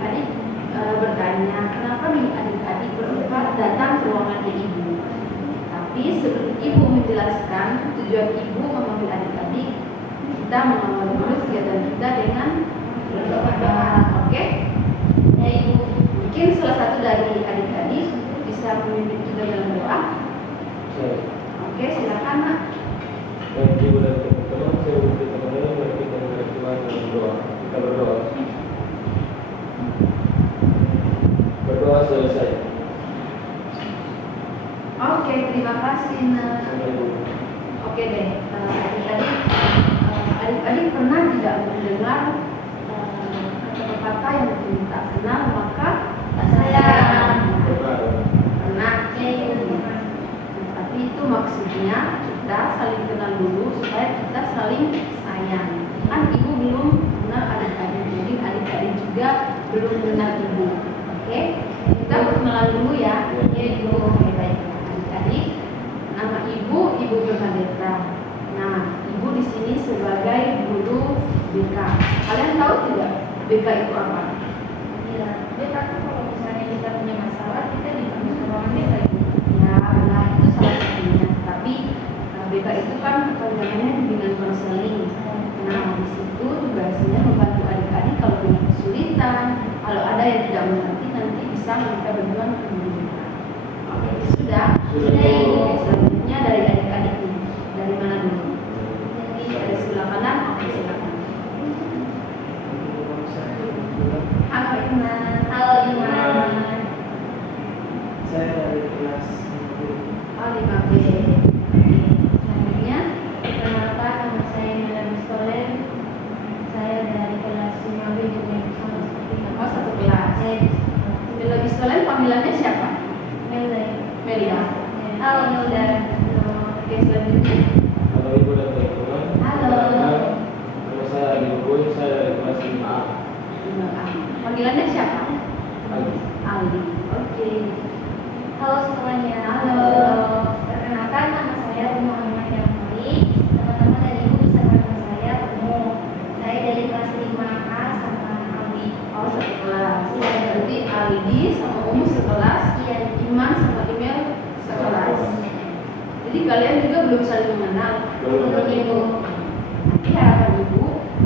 adik-adik bertanya, kenapa nih adik-adik berempat datang ke ruangannya ibu? Tapi sebelum ibu menjelaskan tujuan ibu memanggil adik-adik, kita mengawal dulu kegiatan kita dengan berdoa. Oke? Ya ibu. Mungkin salah satu dari adik-adik bisa memimpin kita dalam doa. Oke, silakan nak. Baik ibu dan teman-teman, saya berikan kepada berarti kepada Tuhan dalam doa. Kita berdoa. Berdoa selesai. Oke, terima kasih nak. Oke deh, adik-adik pernah tidak mendengar kata pepatah yang mungkin tak kenal maka tak sayang? Pernah? Tapi itu maksudnya kita saling kenal dulu supaya kita saling sayang. Kan ibu belum kenal adik-adik, jadi adik-adik juga belum kenal ibu. Oke, kita berkenalan dulu ya. Ya ibu. Oke, baik. Adik-adik, nama ibu Bernadetta. Nah, ibu di sini sebagai guru BK. Kalian tahu tidak BK itu apa? Iya, BK itu kalau misalnya kita punya masalah kita dipanggil ke ruangan BK itu. Ya, benar, itu salah satunya. Tapi BK itu kan kepanjangannya bimbingan konseling. Nah, di situ tugasnya membantu adik-adik kalau punya kesulitan, kalau ada yang tidak mengerti nanti bisa minta bantuan ke guru BK. Oke, sudah. Sudah ibu. Selanjutnya dari adik-adik nih. Dari mana dulu? Dari sebelah kanan. Oke, silakan. Halo Iman. Halo Iman. Saya dari kelas 5B. Selanjutnya, Perkenalkan, nama saya Mela Bistolen. Saya dari kelas 5B juga sama seperti oh satu kelas. Bila Bistolen panggilannya siapa? Mela. Melia. Halo Mela. Oke, selanjutnya. Halo ibu dan teman-teman. Halo. Nama saya Adi Boy, saya dari kelas 5A. Panggilannya siapa? Adi. Aldi. Oke. Halo semuanya. Halo. Perkenalkan, nama saya Umu Ahmad Yamari. Teman-teman dari ibu bisa panggil saya Umu. Saya dari kelas 5A sama Aldi. Oh, satu kelas. Berarti Aldi sama Umu sekelas. Iya. Iman sama Imel sekelas. Jadi kalian juga belum saling mengenal. Belum. Ibu. Nanti harapan ibu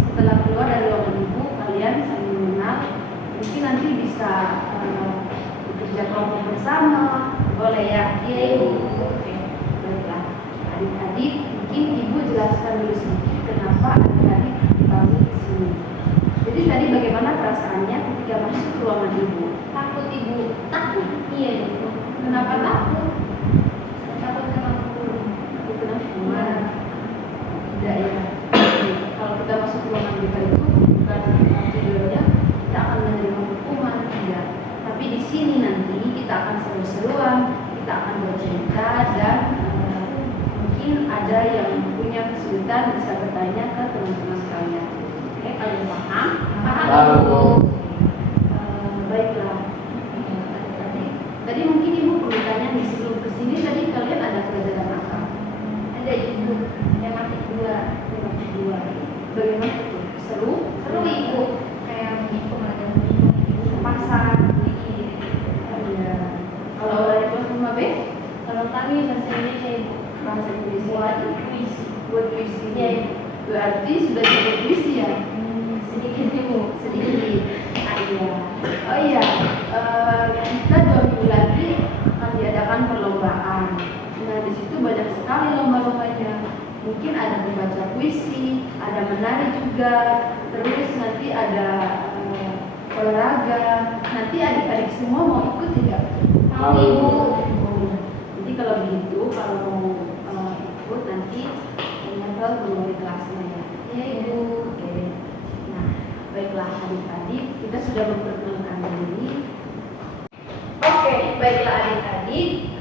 setelah keluar dari ruangan ibu kalian saling mengenal. Mungkin nanti bisa bekerja kelompok bersama. Boleh ya? Iya ibu. Oke. Baiklah. Adik-adik, mungkin ibu jelaskan dulu sedikit kenapa adik-adik dipanggil ke sini. Jadi tadi bagaimana perasaannya ketika masuk ke ruangan ibu? Takut ibu. Takut. Iya ibu. Kenapa takut? Takut sama guru. Takut kenapa? Gimana? Tidak ya. Kalau kita masuk ke ruangan kita itu bukan tujuannya kita akan menerima hukuman, tidak. Tapi di sini nanti kita akan seru-seruan, kita akan bercerita dan mungkin ada yang punya kesulitan bisa bertanya ke teman-teman sekalian. Oke, kalian paham? Paham. Bu. Baiklah. Tadi mungkin ibu perlu tanya nih sebelum kesini tadi kalian ada pelajaran apa? Ada ibu. Tematik 2. Bagaimana itu? Seru? Seru ibu. Kayak ibu ada ibu ke pasar beli. Iya. Kalau dari kelas 5B? Kalau kami bahasa Indonesia ibu. Bahasa Indonesia. Buat puisi. Buat puisi. Iya ibu. Berarti sudah jadi puisi ya? Sedikit ibu. Sedikit. Iya. Oh iya. Kita 2 minggu lagi akan diadakan perlombaan. Nah di situ banyak sekali lomba-lombanya. Mungkin ada membaca puisi, ada menari juga, terus nanti ada olahraga. Nanti adik-adik semua mau ikut tidak? Mau ibu. Jadi kalau begitu, kalau mau ikut nanti nempel ke kelasnya ya. Iya ibu. Oke. Nah, baiklah adik-adik, kita sudah memperkenalkan diri. Oke, baiklah adik-adik,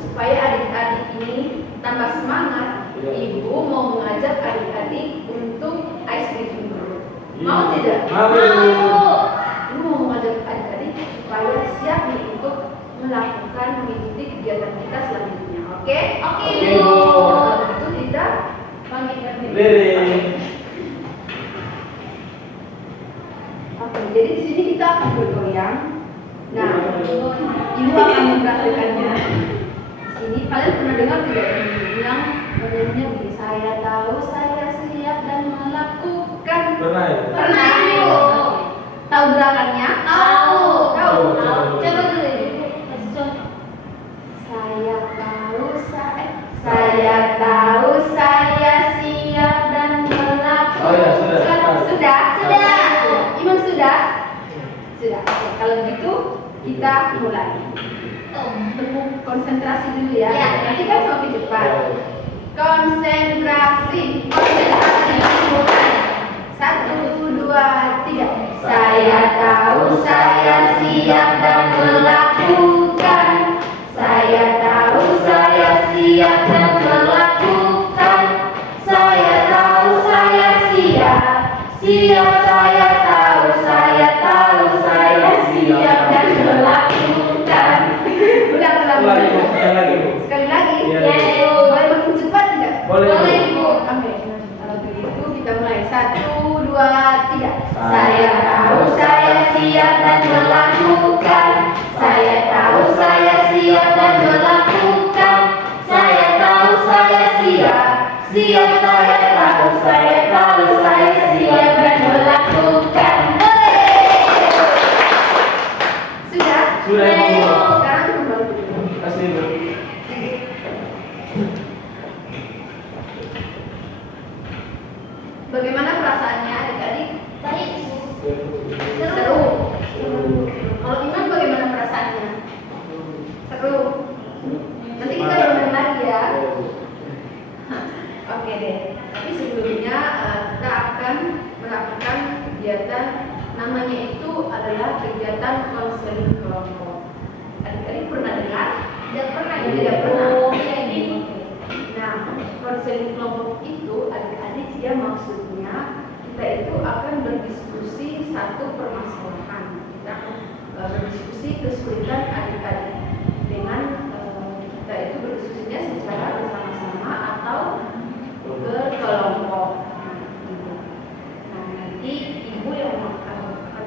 supaya adik-adik ini tambah semangat, ibu mau mengajak adik-adik untuk ice cream group. Mau tidak? Mau. Ibu mau mengajak adik-adik supaya siap nih untuk melakukan mengikuti kegiatan kita selanjutnya. Oke? Oke, Oke, ibu. Bu. Itu kita panggilkan diri. Lirik. Oke, jadi di sini kita akan bergoyang. Nah, ibu akan mempraktekannya. Di sini kalian pernah dengar tidak ibu bilang badannya begini, saya tahu saya siap dan melakukan. Pernah ya? Pernah ibu. Tahu gerakannya? Tahu. Tahu. Coba dulu ibu kasih contoh. Saya tahu saya siap dan melakukan. Oh ya, sudah. Sudah. Iman sudah. Sudah. Oke, kalau begitu kita mulai. Konsentrasi dulu ya. Ya. Nanti kan semakin cepat. Ya. Konsentrasi. Mulai. 1, 2, 3. Saya tahu saya siap dan melakukan. Saya tahu saya siap dan melakukan. Saya tahu saya siap. Siap saya tahu saya siap dan melakukan. Ulang. Ulangi, sekali lagi, Bu. Sekali lagi. Iya, Ya, iya. boleh makin cepat tidak? Boleh, Bu. Ibu. Oke. Kalau begitu kita mulai 1, 2, 3. Saya tahu saya siap dan melakukan. Saya tahu saya siap dan melakukan. Saya tahu saya siap. Siap saya tahu saya siap dan melakukan. Sudah? Sudah, Ibu. Sekarang kembali dulu. Kasih, Bu. Bagaimana perasaannya adik-adik? Baik ibu. Seru. Kalau Iman bagaimana perasaannya? Seru. Nanti kita bermain lagi ya. Oke deh. Tapi sebelumnya kita akan melakukan kegiatan namanya itu adalah kegiatan konseling kelompok. Adik-adik pernah dengar? Tidak pernah Ya, tidak pernah. Oh iya ibu. Nah, konseling kelompok itu adik-adik ya maksudnya kita itu akan berdiskusi satu permasalahan. Kita akan berdiskusi kesulitan adik-adik dengan kita itu berdiskusinya secara bersama-sama atau berkelompok. Nah, nanti ibu yang akan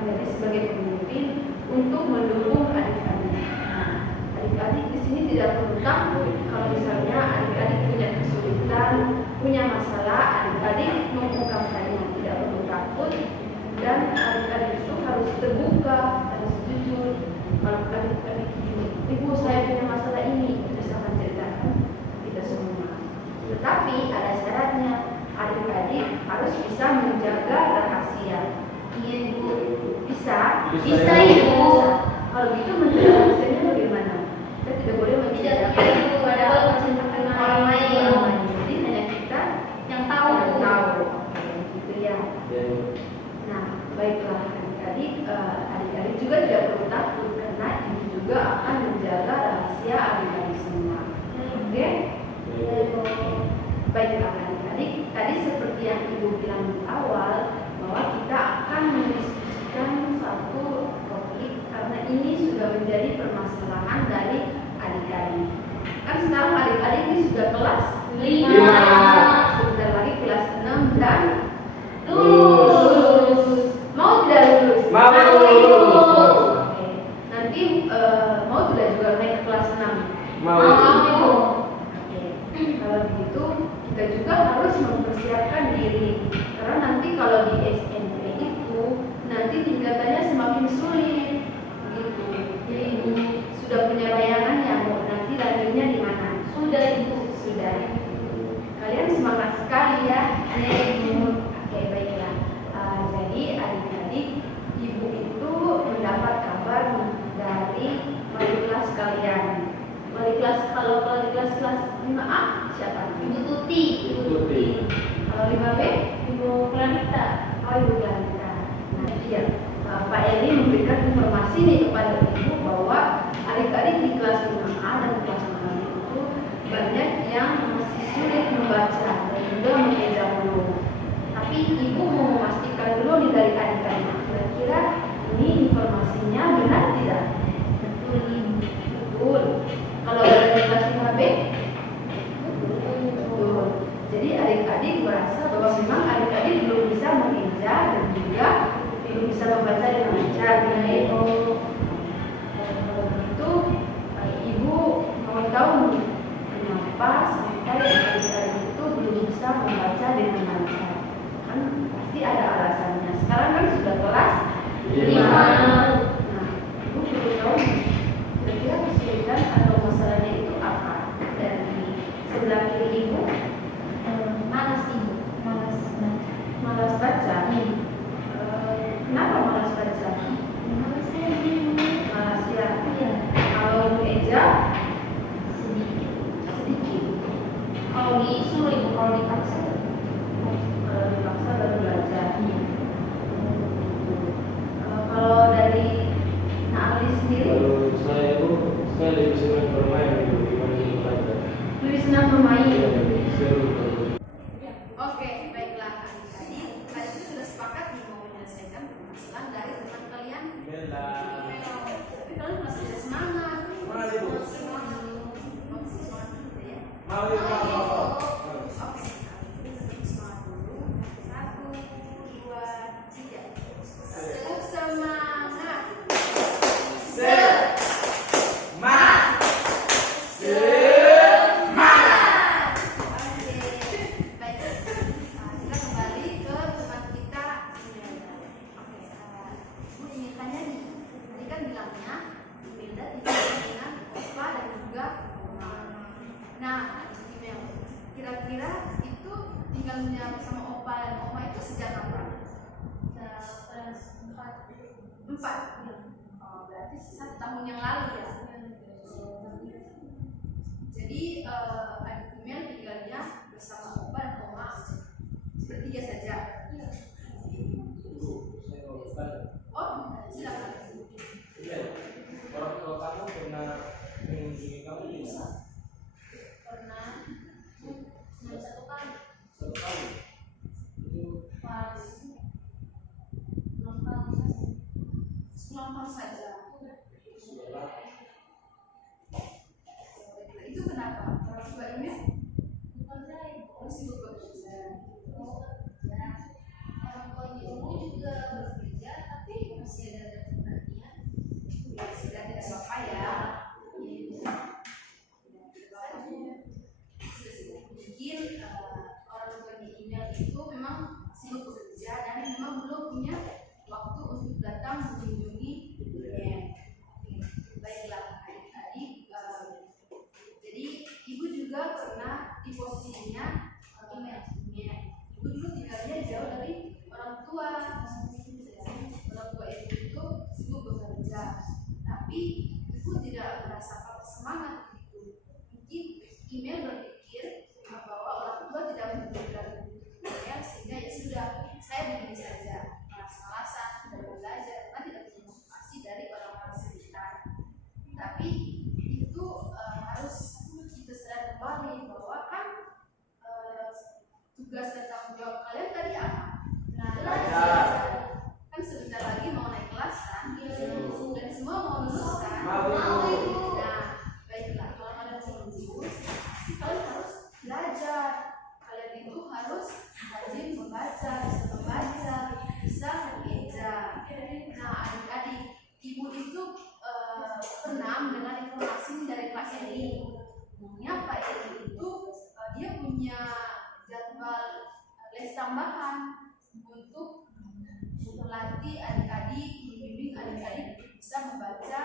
menjadi sebagai pemimpin untuk mendukung adik-adik. Nah, adik-adik di sini tidak perlu takut kalau misalnya adik-adik punya kesulitan, punya masalah, adik-adik mengungkapkannya, tidak perlu takut dan adik-adik itu harus terbuka, harus jujur. Kalau adik-adik ibu saya punya masalah ini, bisa menceritakan kita semua. Tetapi ada syaratnya, adik-adik harus bisa menjaga rahasia. Iya ibu. Bisa? Bisa, Ibu. Kalau gitu menjaga rahasianya bagaimana? Kita tidak boleh Tidak menceritakan ibu. Ada menceritakan orang lain. Jadi hanya kita Yang tahu. yang tahu. Oke, gitu ya. Ya, Bu. Nah, baiklah adik-adik, adik-adik juga tidak perlu takut karena ibu juga akan menjaga rahasia adik-adik semua. Oke? Ya. Baiklah adik-adik, tadi seperti yang ibu bilang di awal bahwa kita akan mendiskusikan satu topik karena ini sudah menjadi permasalahan dari adik-adik. Kan sekarang adik-adik ini sudah kelas 5. sebentar lagi kelas 6 dan Lulus. Mau tidak lulus? Mau. Oke. Nanti mau tidak juga naik ke kelas 6? Mau. Oke. Kalau begitu kita juga harus mempersiapkan diri karena nanti kalau di SMP itu nanti tingkatannya semakin sulit gitu. Jadi ibu sudah punya bayangannya mau nanti lahirnya di mana? Sudah ibu. Sudah. Kalian semangat sekali ya. Oke, baiklah. Jadi adik-adik, ibu itu mendapat kabar dari wali kelas kalian. Wali kelas kalau di kelas 5A siapa? Ibu Tuti. Ibu Tuti. Kalau 5B? Ibu Planita. Oh, Ibu Planita. Nah, iya. Pak Eli memberikan informasi nih kepada ibu bahwa adik-adik di kelas 5A dan kelas 6 itu banyak yang masih sulit membaca dan juga membaca huruf. Tapi ibu mau memastikan dulu nih dari adik-adik, kira-kira ini informasinya benar tidak? Betul. Kalau dari kelas 5B? Betul. Jadi adik-adik merasa bahwa memang adik-adik belum bisa mengeja dan juga belum bisa membaca dengan lancar. Dengan sendiri? Kalau saya lebih senang bermain dibanding belajar. Lebih senang bermain. Iya, lebih seru. Oke, baiklah adik-adik. Kalian itu sudah sepakat nih mau menyelesaikan permasalahan dari teman kalian. Tapi kalian masih ada semangat. Semangat, Ibu. Semangat gitu ya. Mau ya, mau. Oke, semangat dulu. 1, 2, 3. Tepuk semangat. Oke, baik. Kita kembali ke teman kita. Oke, Bu ingin tanya nih. Tadi kan bilangnya Imelda tinggal dengan Opa dan juga Oma. Nah, Imel, kira-kira itu tinggalnya bersama Opa dan Oma itu sejak kapan? Kelas 4. 4. Oh, berarti 1 tahun yang lalu ya. Jadi adik Imel tinggalnya bersama Opa dan Oma bertiga saja. Ibu, saya mau bertanya. Oh, silakan. Iya, orang tua kamu pernah mengunjungi kamu di mana? Pernah cuma 1 kali. 1 kali. Itu Pas ulang tahun saya. Ulang tahun saja. sekolah. Itu kenapa? Orang tua Imel Bukan saya. sibuk bekerja. Mau kerja. Orang tua ibu juga bekerja, tapi masih ada perhatian. Ya, sudah tidak apa-apa ya. Mungkin orang tuanya Imel itu memang sibuk bekerja dan memang belum punya waktu untuk datang mengunjungi Imel. Baiklah adik-adik, jadi ibu juga pernah di posisinya Imel. Ibu dulu tinggalnya jauh dari orang tua. Orang tua ibu itu sibuk bekerja, tapi ibu tidak merasakan semangat itu. Mungkin Imel berpikir bahwa orang tua tidak memberikan Imel, sehingga ya sudah, saya begini saja, malas-malasan, tidak belajar karena tidak punya motivasi dari orang-orang sekitar. Tapi itu harus kita sadar kembali bahwa kan tugas dan tanggung jawab kalian tadi apa? Belajar. Kan sebentar lagi mau naik kelas kan? Dan semua mau lulus kan? Mau. Nah, baiklah, kalau kalian mau lulus, pasti kalian harus belajar. Kalian itu harus rajin membaca, bisa mengeja. Nah, adik-adik, ibu itu pernah mendengar informasi dari Pak Eri. Umumnya Pak Eri itu dia punya jadwal les tambahan untuk melatih adik-adik, membimbing adik-adik bisa membaca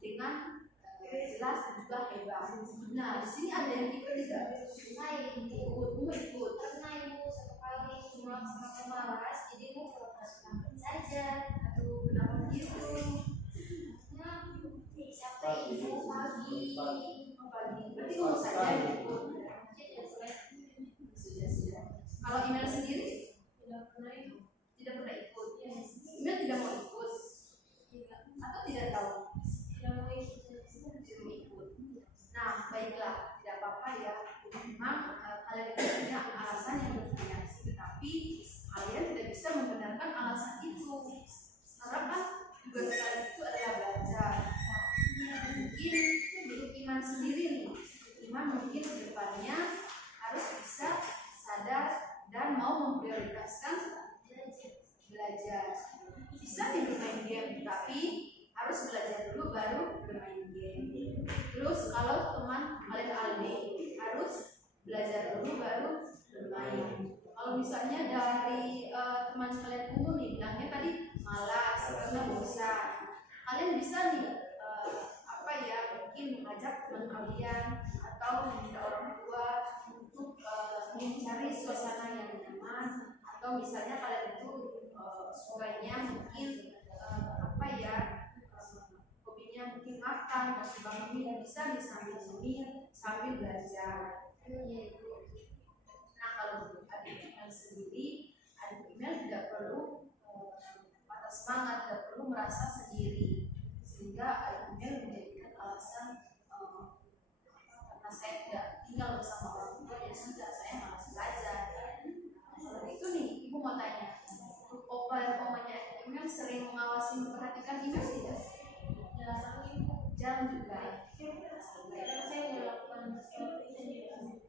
dengan jelas dan juga hebat. Nah, di sini ada yang ikut tidak? Ikut. Pernah ibu 1 kali cuma karena malas, jadi ibu pura-pura saja. Aduh, kenapa begitu? Sampai ibu pagi. Berarti kamu saja yang ikut. Sudah. Kalau Imel sendiri Tidak pernah ikut. tidak pernah ikut. Imel tidak mau ikut atau tidak tahu? Tidak mau ikut. Tidak mau ikut. Nah, baiklah, tidak apa-apa ya. Memang kalian itu punya alasan yang bervariasi, tetapi kalian tidak bisa membenarkan alasan itu. Karena kan tugas kalian itu adalah belajar. Mungkin untuk Iman sendiri nih, Iman mungkin kedepannya harus bisa sadar dan mau memprioritaskan belajar. Bisa nih bermain game, tapi harus belajar dulu baru bermain game. Terus kalau teman kalian Aldi harus belajar dulu baru bermain. Kalau misalnya dari teman kalian umum nih bilangnya tadi malas karena bosan, kalian bisa nih mungkin mengajak teman kalian atau meminta orang tua untuk mencari suasana yang nyaman, atau misalnya kalian itu sukanya mungkin hobinya mungkin makan, masih bangun bisa sambil nyemil sambil belajar. Nah, kalau untuk adik Imel sendiri, adik Imel tidak perlu patah semangat, tidak perlu merasa sendiri, sehingga sehingga email menjadikan alasan karena saya tidak tinggal bersama orang tua jadi sudah saya malas belajar. Nah, seperti itu nih ibu mau tanya, opa dan omanya email sering mengawasi memperhatikan email tidak? Jarang juga. Karena saya melakukan seperti itu.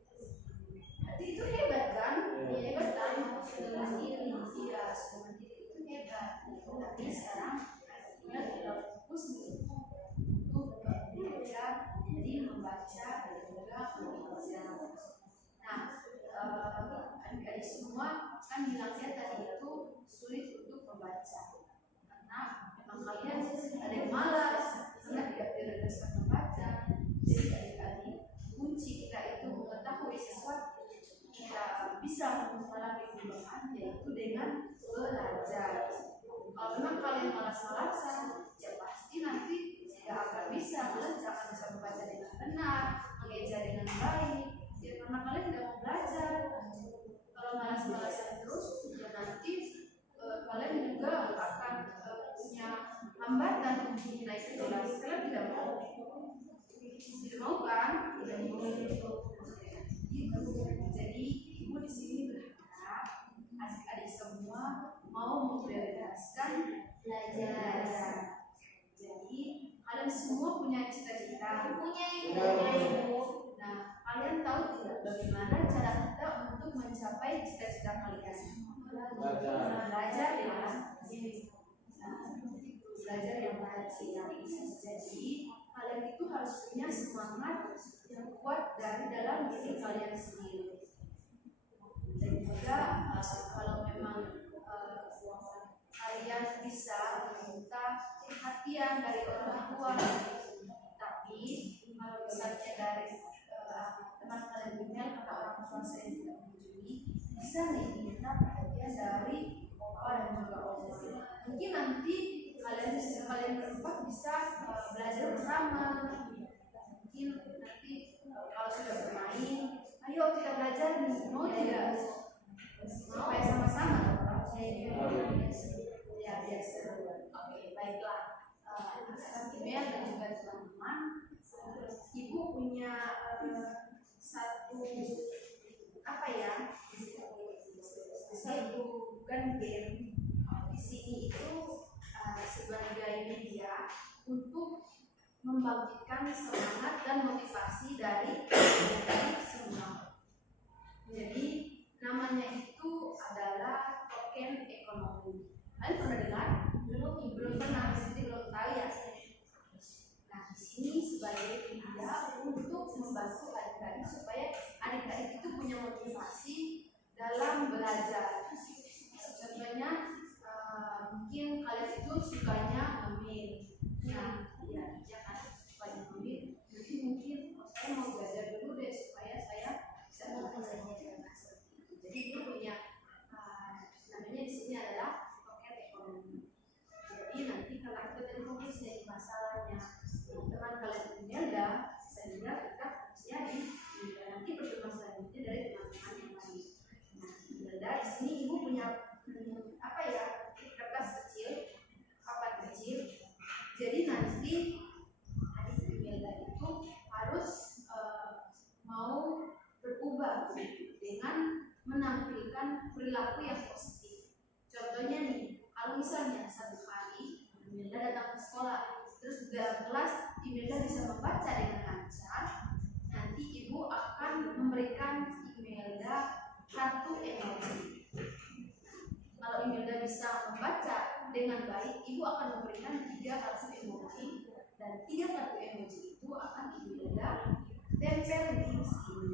Berarti itu hebat kan? Hebat kan? Sudah mandiri, sudah mandiri itu hebat. Tapi sekarang email sudah fokus untuk belajar, jadi membaca dan juga membaca. Nah, adik-adik semua kan bilang saya tadi itu sulit untuk membaca karena memang kalian ada yang malas karena tidak biasa membaca. Jadi adik-adik kunci kita itu mengetahui sesuatu kita bisa mengalami perubahan yaitu dengan belajar. Kalau memang kalian malas-malasan, ya pasti nanti tidak akan bisa belajar, akan bisa membaca dengan benar, mengeja dengan baik. Ya karena kalian tidak mau belajar. Kalau malas-malasan terus, ya nanti kalian juga akan punya hambatan untuk naik kelas. Kalian tidak mau kan? Tidak mau. Jadi ibu di sini berharap adik-adik semua mau memprioritaskan belajar. Jadi kalian semua punya cita-cita, Punya ibu. Nah, kalian tahu tidak bagaimana cara kita untuk mencapai cita-cita kalian? Belajar ya. Belajar yang rajin. Jadi kalian itu harus punya semangat yang kuat dari dalam diri kalian sendiri. Dan juga kalau memang kalian bisa meminta perhatian dari orang tua, tapi kalau misalnya dari teman kalian email kata orang tua saya tidak mengunjungi, bisa nih minta perhatian dari opa dan juga oma. Mungkin nanti kalian berempat bisa belajar bersama. Mungkin nanti kalau sudah bermain, ayo kita belajar nih, mau tidak? Supaya sama-sama. Ya biasa. Oke, baiklah. Email dan juga teman-teman, ibu punya satu bukan game di sini itu sebagai media untuk membangkitkan semangat dan motivasi dari semua. Jadi namanya itu adalah token ekonomi. Kalian pernah dengar? Belum pernah, jadi belum tahu ya. Nah, di sini sebagai media untuk membantu adik-adik supaya adik-adik itu punya motivasi dalam belajar. Contohnya, mungkin kalian itu sukanya ngemil. Nah, ya jangan sukanya ngemil. Jadi mungkin saya mau belajar dulu deh supaya saya bisa belajar seperti itu. Jadi itu punya namanya di sini adalah token ekonomi. Jadi nanti kalau kita tadi fokus dari masalahnya teman kalian Imelda, sehingga kita fokusnya di nanti pertemuan selanjutnya dari teman-teman yang lain. Nah, Imelda di sini ibu punya kertas kecil, papan kecil. Jadi nanti adik Imelda itu harus mau berubah dengan menampilkan perilaku yang positif. Contohnya nih, kalau misalnya satu hari Imelda datang ke sekolah, terus di dalam kelas Imelda bisa membaca dengan lancar, nanti ibu akan memberikan Imelda kartu emoji. Kalau Imelda bisa membaca dengan baik, ibu akan memberikan 3 kartu emoji, dan 3 kartu emoji itu akan Imelda tempel di sini.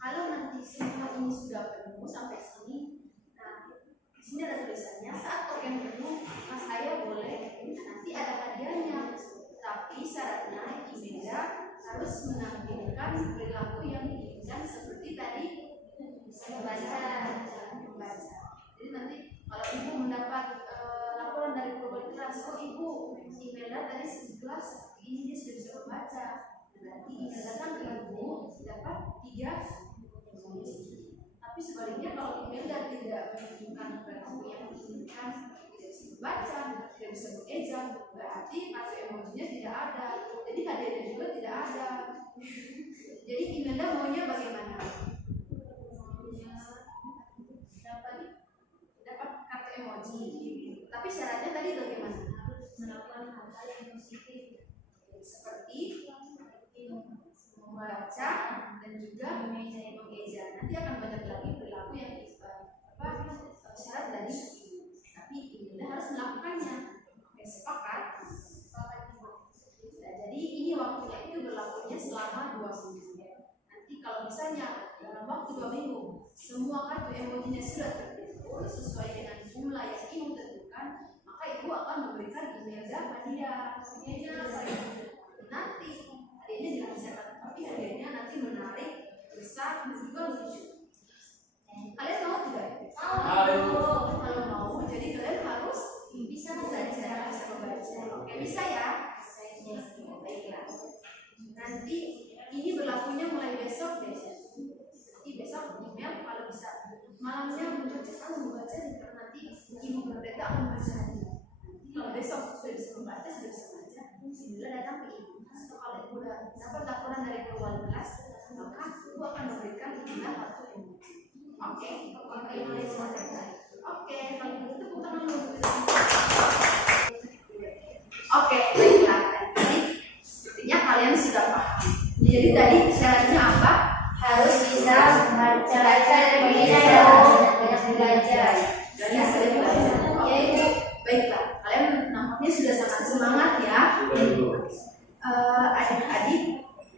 Kalau nanti semua ini sudah penuh sampai sini, nah di sini ada tulisannya saat token penuh, mas saya boleh. Nanti ada hadiahnya, tapi syaratnya Imelda harus menampilkan perilaku yang diinginkan seperti tadi membaca. Jadi nanti kalau ibu mendapat laporan dari guru kelas, oh ibu Imelda tadi sekelas seperti ini dia sudah bisa membaca. Nanti Imelda datang ke ibu dapat 3 emoji. Tapi sebaliknya kalau Imelda tidak menunjukkan perilaku yang diinginkan, tidak bisa membaca, tidak bisa mengeja, berarti kartu emojinya tidak ada. Jadi hadirnya juga tidak ada. Jadi Imelda maunya bagaimana? Dapat kartu emoji. Tapi syaratnya tadi bagaimana? Harus melakukan hal-hal yang positif Seperti membaca dan juga mengeja. Nanti akan banyak lagi perilaku yang syarat dari ini. Tapi Imelda harus melakukannya. Oke, sepakat? Nah, jadi ini waktunya itu berlakunya selama 2 minggu. Nanti kalau misalnya dalam waktu 2 minggu semua kartu emojinya sudah terkumpul sesuai dengan jumlah yang ibu tentukan, maka ibu akan memberikan Imelda hadiah. Nanti hadiahnya dirahasiakan, tapi hadiahnya nanti menarik, besar, dan juga lucu. Kalian mau tidak? Kalau mau, jadi kalian harus bisa membaca. Oke, bisa ya? Baiklah. Nanti ini berlakunya mulai besok deh. Jadi besok email kalau bisa malamnya membaca karena nanti ibu berbeda akan membaca hadiah. Nanti kalau besok sudah bisa membaca, sudah bisa baca, Ibu datang ke ibu. Atau kalau ibu udah dapat laporan dari keluar kelas, maka ibu akan memberikan email atau emoji. Oke, kalau begitu tepuk tangan dulu. Oke, baiklah. Jadi sepertinya kalian sudah paham. Jadi tadi syaratnya apa? harus bisa membaca dan mengeja banyak belajar. Dan sering belajar. Oke, baiklah. Kalian nampaknya sudah sangat semangat ya. Adik-adik,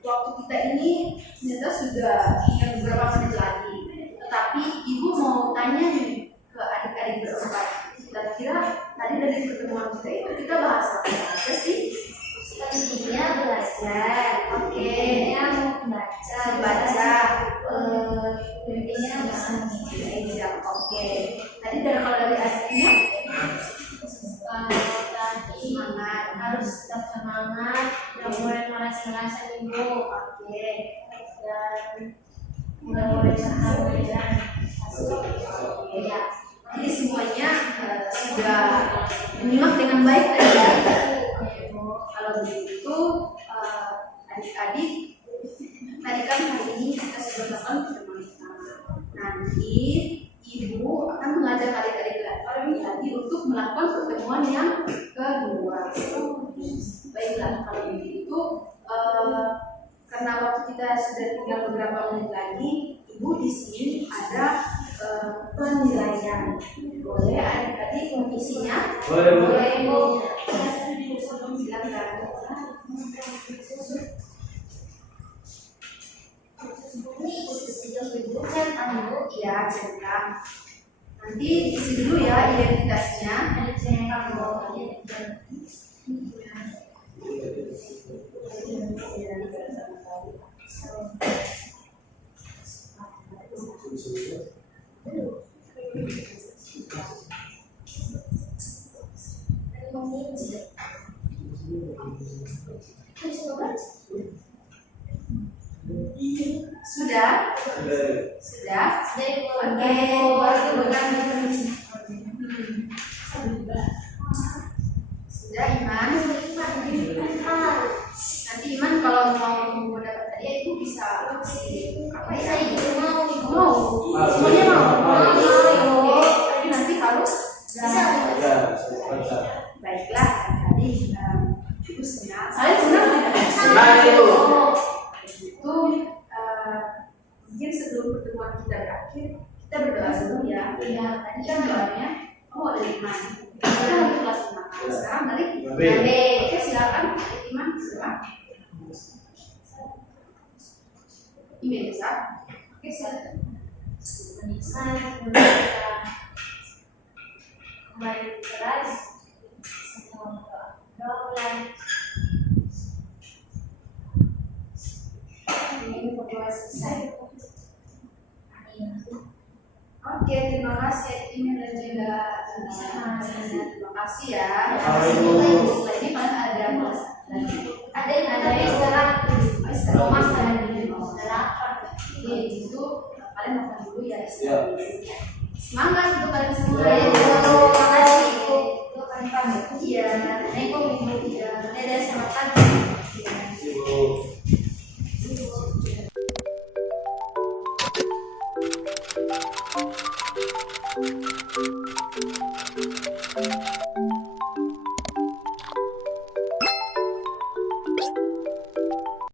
waktu kita ini ternyata sudah beberapa menit lagi. Tetapi ibu mau tanya nih ke adik-adik berempat. Kira-kira tadi dari pertemuan kita itu kita bahas apa sih? Intinya belajar, intinya membaca, intinya bisa mengeja. Oke. Tadi kalau dari aslinya tadi semangat, harus tetap semangat, tidak boleh malas-malasan ibu. oke. Dan tidak boleh berhenti. Ya. Jadi semuanya sudah menyimak dengan baik tadi ya. Kalau begitu adik-adik, tadi kan hari ini kita sudah melakukan pertemuan pertama. Nanti ibu akan mengajak adik-adik lagi untuk melakukan pertemuan yang kedua. Baiklah, kalau begitu karena waktu kita sudah tinggal beberapa menit lagi, ibu di sini ada penilaian. Boleh adik-adik mengisinya? Boleh. Silakan. Ini ibu centang bu. Iya, centang. Nanti isi dulu ya identitasnya. Centang bu. Sudah? Sudah? Oke, sudah Iman? Nanti Iman kalau mau dapat hadiah itu bisa apa ya? Mau. Semuanya mau. Tapi nanti harus bisa. Baiklah, tadi ibu senang. Saya senang tidak? Senang, Ibu. Itu mungkin sebelum pertemuan kita berakhir, kita berdoa dulu ya. Iya. Tadi kan doanya, kamu ada Iman. Kita lagi kelas 5. Sekarang balik. Oke, silakan. Iman, silakan. Email bisa. Oke, silakan. Saya kembali ke kelas setelah ini berdoa selesai. Oke, terima kasih Iman dan juga terima kasih ya. Setelah ini kalian ada kelas lagi. Ada istirahat. Istirahat lagi. Oke, itu kalian makan dulu ya. Semangat untuk kalian semua. Terima kasih. kami pamit. Iya. Assalamualaikum Ibu. Iya. Dadah, selamat pagi. Ibu.